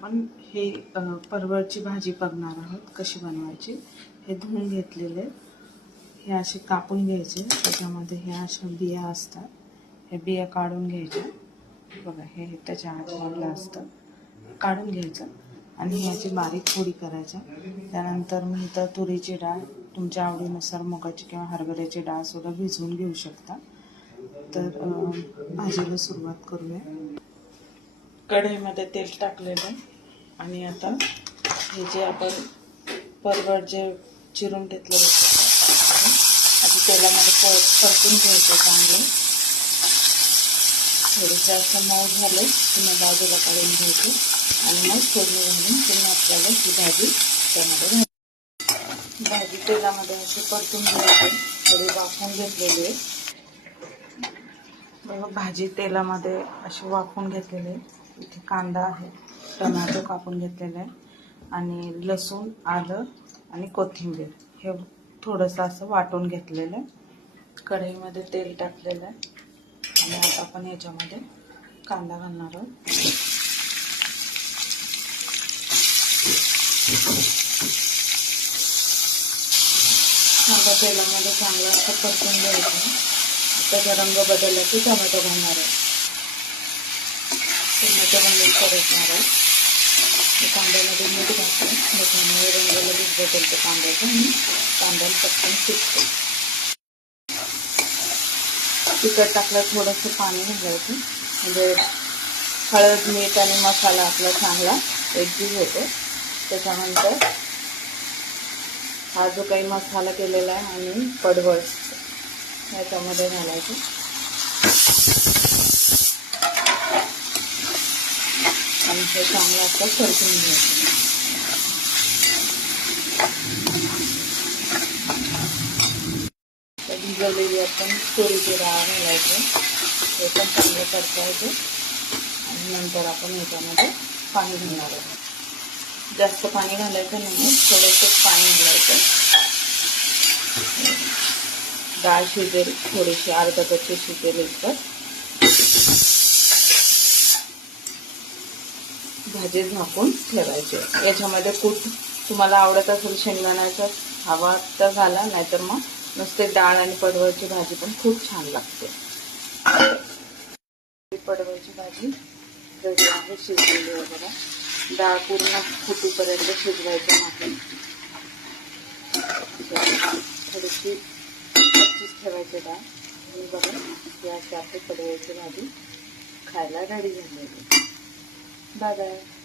आपण हे परवळची भाजी बघणार आहोत कशी बनवायची. हे धुवून घेतलेले हे असे कापून घ्यायचे. त्याच्यामध्ये हे अशा बिया असतात. हे बिया काढून घ्यायच्या. बघा हे त्याच्या आतमधलं असतं. काढून घ्यायचं. आणि ह्याची बारीक पोळी करायच्या त्यानंतर मी इथं तुरीची डाळ. तुमच्या आवडीनुसार मुगाची किंवा हरभऱ्याची डाळसुद्धा भिजवून घेऊ शकता. तर भाजीला सुरुवात करूया. कढईमध्ये तेल टाकलेलं आणि आता हे जे आपण परवड जे चिरून घेतलेलं होतं आधी तेलामध्ये पर परतून घ्यायचं चांगलं. थोडेसे असं मऊ झाले पुन्हा बाजूला काढून घ्यायचे. आणि मग फोडणी घालून पुन्हा आपल्याला ही भाजी त्यामध्ये भाजी तेलामध्ये अशी परतून घ्यायची. थोडी वाफून घेतलेली आहे. भाजी तेलामध्ये अशी वाफून घेतलेली आहे. इथे कांदा आहे टोमॅटो कापून घेतलेला आहे आणि लसूण आलं आणि कोथिंबीर हे थोडंसं असं वाटून घेतलेलं आहे. कढईमध्ये तेल टाकलेलं आहे आणि आता आपण याच्यामध्ये कांदा घालणार आहोत. कांदा तेलामध्ये चांगला असं परतून घ्यायचं त्याचा रंग बदलला की टोमॅटो घालणार आहे टोमॅटो घालून परतणार आहे कांद्यामध्ये मीठ घालतो मिठामुळे रंग लगेच बदलतो कांद्याचा आणि कांद्याला पटकन शिजतो तिखट टाकलं थोडंसं पाणी घालायचं. म्हणजे हळद मीठ आणि मसाला आपला चांगला एकजीव होतो. त्याच्यानंतर हा जो काही मसाला केलेला आहे आणि पडवळ याच्यामध्ये घालायचं. आणि हे चांगलं असं परतून घ्यायचं. भिजवलेली आपण तुरीची डाळ घालायची. हे पण चांगलं परतायचं आणि नंतर आपण याच्यामध्ये पाणी घालणार आहोत. जास्त पाणी घालायचं नाही. थोडंसं पाणी घालायचं. डाळ शिजेल थोडीशी अर्धा कच्ची शिजेल इतकं भाजी झाकून ठेवायची. याच्यामध्ये कूट तुम्हाला आवडत असेल शेंगदाण्याचा हवा तर झाला नाहीतर मग नुसते डाळ आणि पडवळची भाजी पण खूप छान लागते. पडवळची भाजी रेडी आहे शिजलेली वगैरे. डाळ पूर्ण फुटीपर्यंत शिजवायचं नाही थोडीशी कच्चीच ठेवायची डाळ. आणि बघा या आपली पडवळची भाजी खायला रेडी झालेली बाय बाय